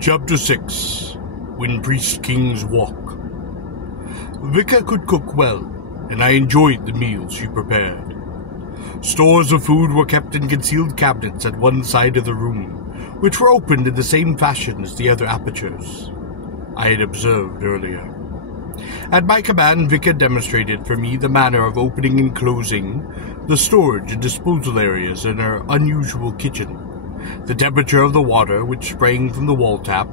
Chapter 6. When Priest-Kings Walk. Vika could cook well, and I enjoyed the meals she prepared. Stores of food were kept in concealed cabinets at one side of the room, which were opened in the same fashion as the other apertures I had observed earlier. At my command, Vika demonstrated for me the manner of opening and closing the storage and disposal areas in her unusual kitchen. The temperature of the water, which sprang from the wall tap,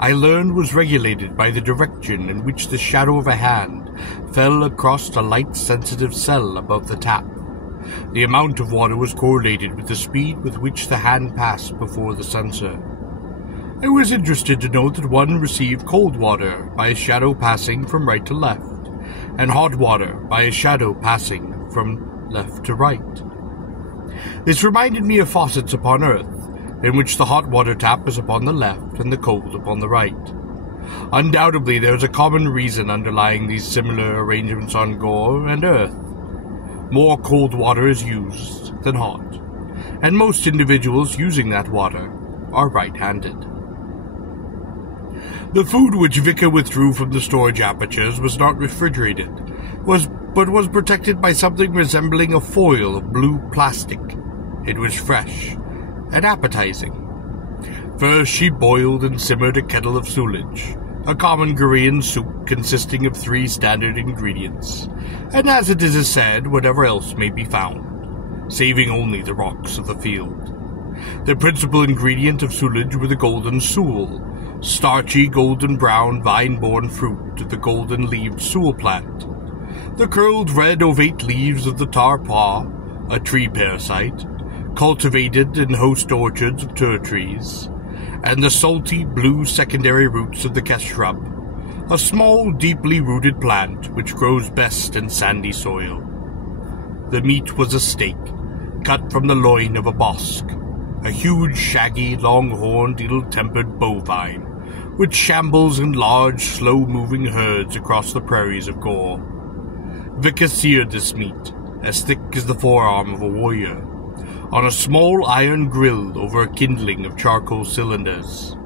I learned was regulated by the direction in which the shadow of a hand fell across a light-sensitive cell above the tap. The amount of water was correlated with the speed with which the hand passed before the sensor. I was interested to note that one received cold water by a shadow passing from right to left, and hot water by a shadow passing from left to right. This reminded me of faucets upon Earth, in which the hot water tap is upon the left and the cold upon the right. Undoubtedly, there is a common reason underlying these similar arrangements on Gor and Earth. More cold water is used than hot, and most individuals using that water are right-handed. The food which Vika withdrew from the storage apertures was not refrigerated, but was protected by something resembling a foil of blue plastic. It was fresh and appetizing. First she boiled and simmered a kettle of sulaj, a common Korean soup consisting of 3 standard ingredients, and as it is said, whatever else may be found, saving only the rocks of the field. The principal ingredient of sulaj were the golden sul, starchy golden-brown vine-borne fruit of the golden-leaved sul plant, the curled red ovate leaves of the tar paw, a tree parasite, cultivated in host orchards of tur trees, and the salty blue secondary roots of the kesh shrub, a small, deeply rooted plant which grows best in sandy soil. The meat was a steak, cut from the loin of a bosk, a huge, shaggy, long-horned, ill-tempered bovine, which shambles in large, slow-moving herds across the prairies of Gor. Vika seared this meat, as thick as the forearm of a warrior, on a small iron grill over a kindling of charcoal cylinders,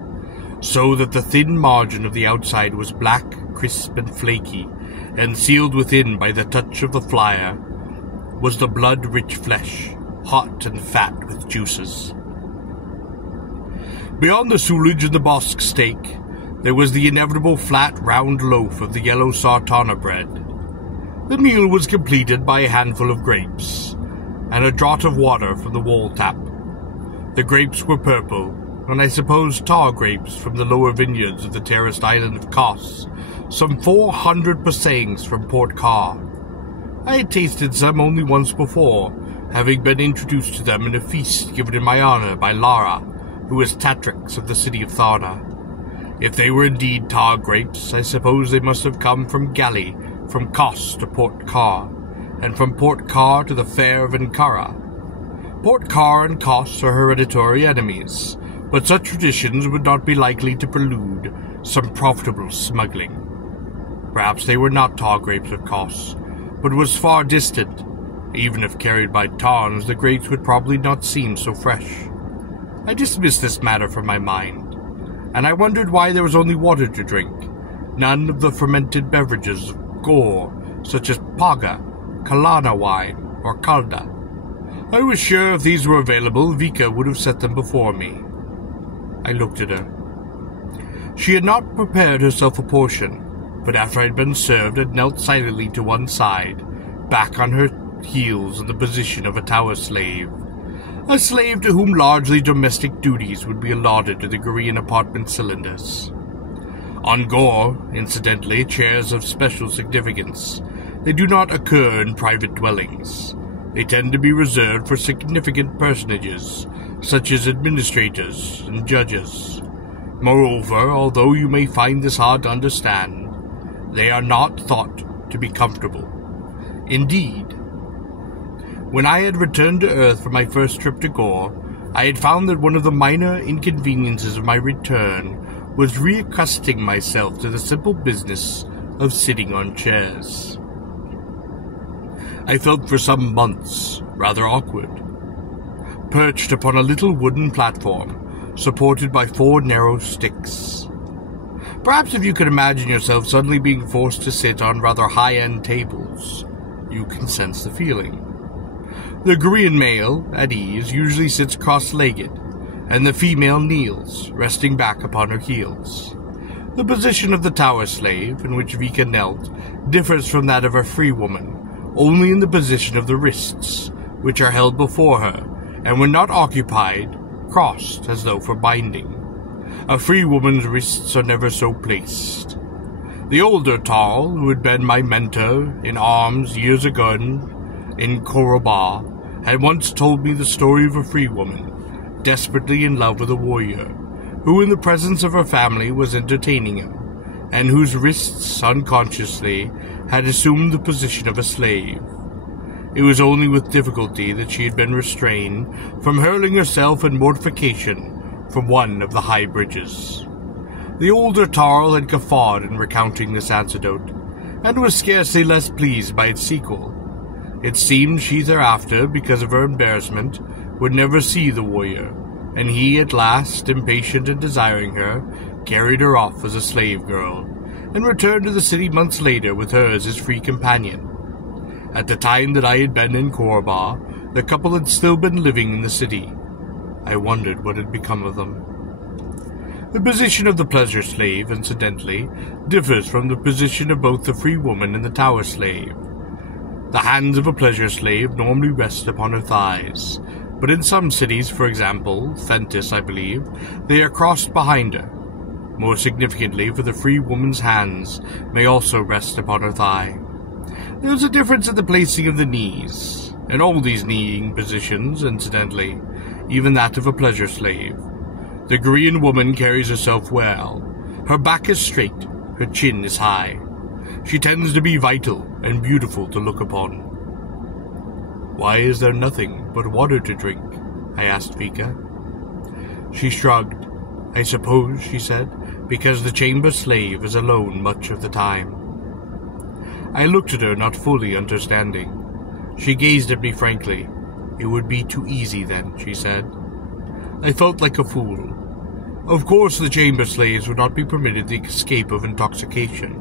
so that the thin margin of the outside was black, crisp, and flaky, and sealed within by the touch of the flyer was the blood-rich flesh, hot and fat with juices. Beyond the sulaj and the bosk steak, there was the inevitable flat, round loaf of the yellow sartana bread. The meal was completed by a handful of grapes, and a draught of water from the wall tap. The grapes were purple, and I suppose tar grapes from the lower vineyards of the terraced island of Kos, some 400 pasaings from Port Car. I had tasted some only once before, having been introduced to them in a feast given in my honor by Lara, who was Tatrix of the city of Tharna. If they were indeed tar grapes, I suppose they must have come from Galley, from Kos to Port Car, and from Port Car to the fair of Ankara. Port Car and Kos are hereditary enemies, but such traditions would not be likely to prelude some profitable smuggling. Perhaps they were not tar grapes of Kos, but was far distant. Even if carried by tarns, the grapes would probably not seem so fresh. I dismissed this matter from my mind, and I wondered why there was only water to drink, none of the fermented beverages of Gor, such as paga, Kalana wine, or kalda. I was sure if these were available, Vika would have set them before me. I looked at her. She had not prepared herself a portion, but after I had been served, had knelt silently to one side, back on her heels in the position of a tower slave, a slave to whom largely domestic duties would be allotted to the Korean apartment cylinders. On Gor, incidentally, chairs have special significance. They do not occur in private dwellings. They tend to be reserved for significant personages, such as administrators and judges. Moreover, although you may find this hard to understand, they are not thought to be comfortable. Indeed, when I had returned to Earth for my first trip to Gor, I had found that one of the minor inconveniences of my return was reaccustoming myself to the simple business of sitting on chairs. I felt for some months rather awkward. Perched upon a little wooden platform, supported by 4 narrow sticks. Perhaps if you could imagine yourself suddenly being forced to sit on rather high-end tables, you can sense the feeling. The Korean male, at ease, usually sits cross-legged, and the female kneels, resting back upon her heels. The position of the tower slave, in which Vika knelt, differs from that of a free woman, only in the position of the wrists, which are held before her, and when not occupied, crossed as though for binding. A free woman's wrists are never so placed. The older Tal, who had been my mentor in arms years ago in Koroba, had once told me the story of a free woman, desperately in love with a warrior, who in the presence of her family was entertaining him, and whose wrists, unconsciously, had assumed the position of a slave. It was only with difficulty that she had been restrained from hurling herself in mortification from one of the high bridges. The older Tarl had guffawed in recounting this anecdote, and was scarcely less pleased by its sequel. It seemed she thereafter, because of her embarrassment, would never see the warrior, and he at last, impatient and desiring her, carried her off as a slave girl, and returned to the city months later with her as his free companion. At the time that I had been in Korba, the couple had still been living in the city. I wondered what had become of them. The position of the pleasure slave, incidentally, differs from the position of both the free woman and the tower slave. The hands of a pleasure slave normally rest upon her thighs, but in some cities, for example, Fentis, I believe, they are crossed behind her. More significantly, for the free woman's hands may also rest upon her thigh. There is a difference in the placing of the knees, and all these kneeing positions, incidentally, even that of a pleasure slave. The Korean woman carries herself well. Her back is straight, her chin is high. She tends to be vital and beautiful to look upon. "Why is there nothing but water to drink?" I asked Vika. She shrugged. "I suppose," she said, "because the chamber slave is alone much of the time." I looked at her, not fully understanding. She gazed at me frankly. "It would be too easy then," she said. I felt like a fool. Of course the chamber slaves would not be permitted the escape of intoxication,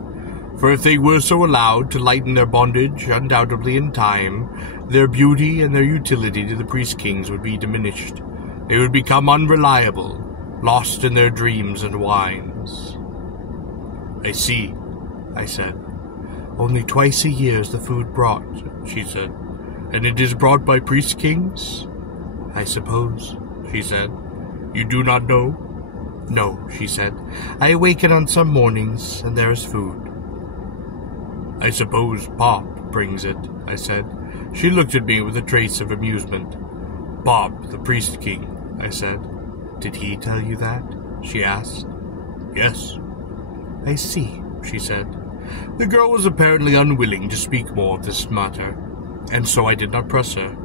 for if they were so allowed to lighten their bondage, undoubtedly in time, their beauty and their utility to the priest-kings would be diminished. They would become unreliable, lost in their dreams and wines. "I see," I said. "Only twice a year is the food brought," she said. "And it is brought by priest-kings?" "I suppose," she said. "You do not know?" "No," she said. "I awaken on some mornings, and there is food." "I suppose Bob brings it," I said. She looked at me with a trace of amusement. "Bob, the priest-king," I said. "Did he tell you that?" she asked. "Yes." "I see," she said. The girl was apparently unwilling to speak more of this matter, and so I did not press her.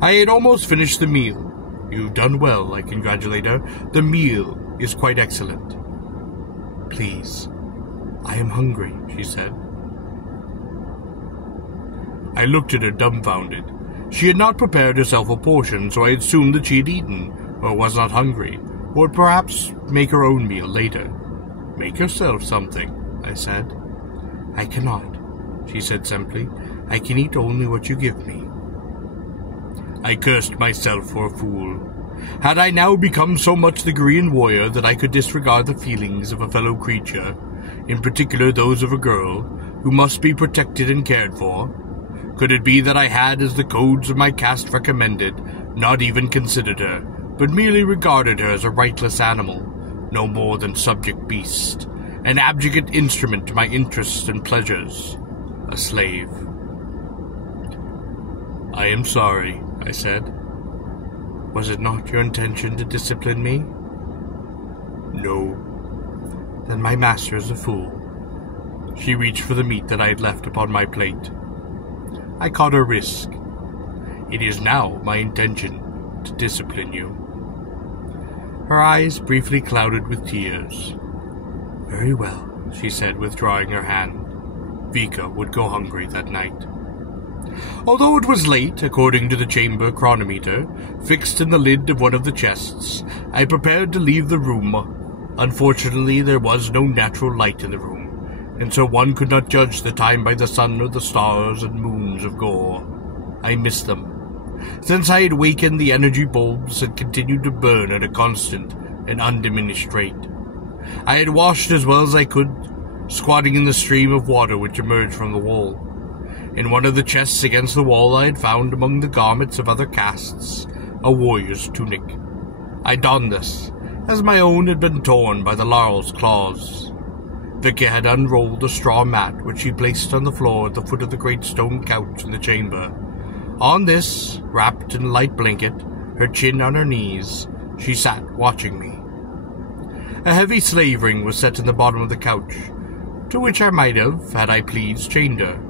I had almost finished the meal. "You've done well," I congratulate her. "The meal is quite excellent." "Please, I am hungry," she said. I looked at her dumbfounded. She had not prepared herself a portion, so I assumed that she had eaten, or was not hungry, or would perhaps make her own meal later. "Make yourself something," I said. "I cannot," she said simply. "I can eat only what you give me." I cursed myself for a fool. Had I now become so much the Korean warrior that I could disregard the feelings of a fellow creature, in particular those of a girl, who must be protected and cared for? Could it be that I had, as the codes of my caste recommended, not even considered her, but merely regarded her as a rightless animal, no more than subject beast, an abject instrument to my interests and pleasures, a slave? "I am sorry," I said. "Was it not your intention to discipline me?" "No." "Then my master is a fool." She reached for the meat that I had left upon my plate. I caught her wrist. "It is now my intention to discipline you." Her eyes briefly clouded with tears. "Very well," she said, withdrawing her hand. Vika would go hungry that night. Although it was late, according to the chamber chronometer, fixed in the lid of one of the chests, I prepared to leave the room. Unfortunately, there was no natural light in the room, and so one could not judge the time by the sun or the stars and moons of Gor. I missed them. Since I had wakened, the energy bulbs had continued to burn at a constant and undiminished rate. I had washed as well as I could, squatting in the stream of water which emerged from the wall. In one of the chests against the wall I had found among the garments of other castes a warrior's tunic. I donned this, as my own had been torn by the larl's claws. Vicka had unrolled a straw mat which she placed on the floor at the foot of the great stone couch in the chamber. On this, wrapped in a light blanket, her chin on her knees, she sat watching me. A heavy slave ring was set in the bottom of the couch, to which I might have, had I pleased, chained her,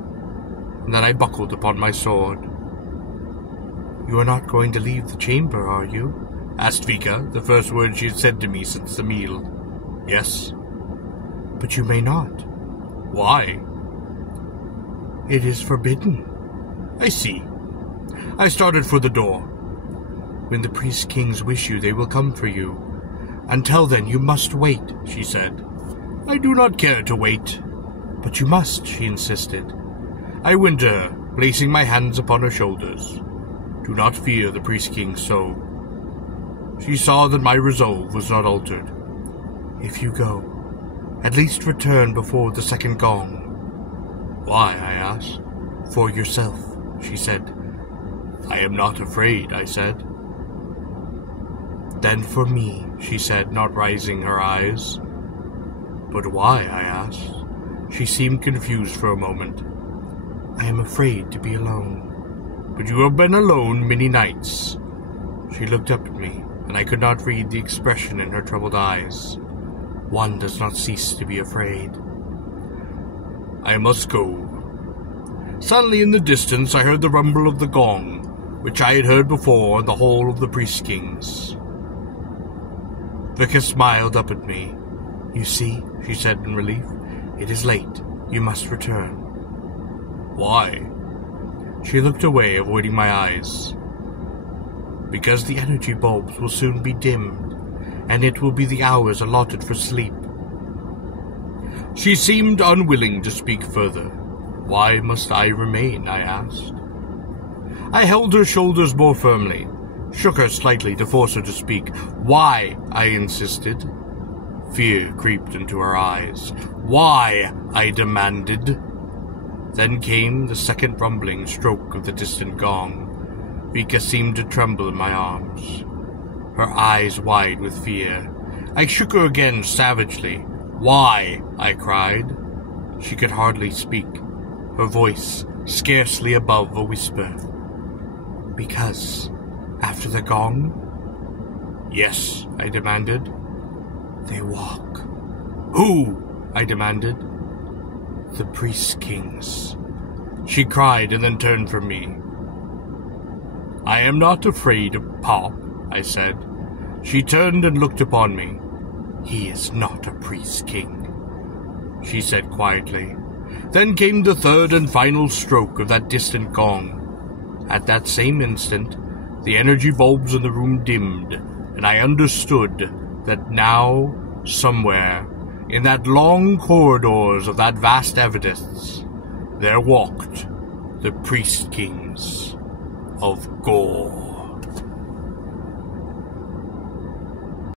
and then I buckled upon my sword. "You are not going to leave the chamber, are you?" asked Vicka, the first word she had said to me since the meal. "Yes." "But you may not." "Why?" "It is forbidden." "I see." I started for the door. "When the priest kings wish you, they will come for you. Until then, you must wait," she said. "I do not care to wait." "But you must," she insisted. I went to her, placing my hands upon her shoulders. "Do not fear the priest king so." She saw that my resolve was not altered. "If you go, at least return before the second gong." "Why?" I asked. "For yourself," she said. "I am not afraid," I said. "Then for me," she said, not raising her eyes. "But why?" I asked. She seemed confused for a moment. "I am afraid to be alone." "But you have been alone many nights." She looked up at me, and I could not read the expression in her troubled eyes. One does not cease to be afraid. "I must go." Suddenly in the distance I heard the rumble of the gong, which I had heard before in the hall of the priest kings. Vicka smiled up at me. "You see," she said in relief, "it is late. You must return." "Why?" She looked away, avoiding my eyes. "Because the energy bulbs will soon be dimmed, and it will be the hours allotted for sleep." She seemed unwilling to speak further. "Why must I remain?" I asked. I held her shoulders more firmly, shook her slightly to force her to speak. "Why?" I insisted. Fear creeped into her eyes. "Why?" I demanded. Then came the second rumbling stroke of the distant gong. Vicka seemed to tremble in my arms, her eyes wide with fear. I shook her again savagely. "Why?" I cried. She could hardly speak, her voice scarcely above a whisper. "Because, after the gong?" "Yes," I demanded. "They walk." "Who?" I demanded. "The priest kings," she cried, and then turned from me. "I am not afraid of Pop," I said. She turned and looked upon me. "He is not a priest king," she said quietly. Then came the third and final stroke of that distant gong. At that same instant, the energy bulbs in the room dimmed, and I understood that now, somewhere, in that long corridors of that vast evidence, there walked the priest kings of Gor.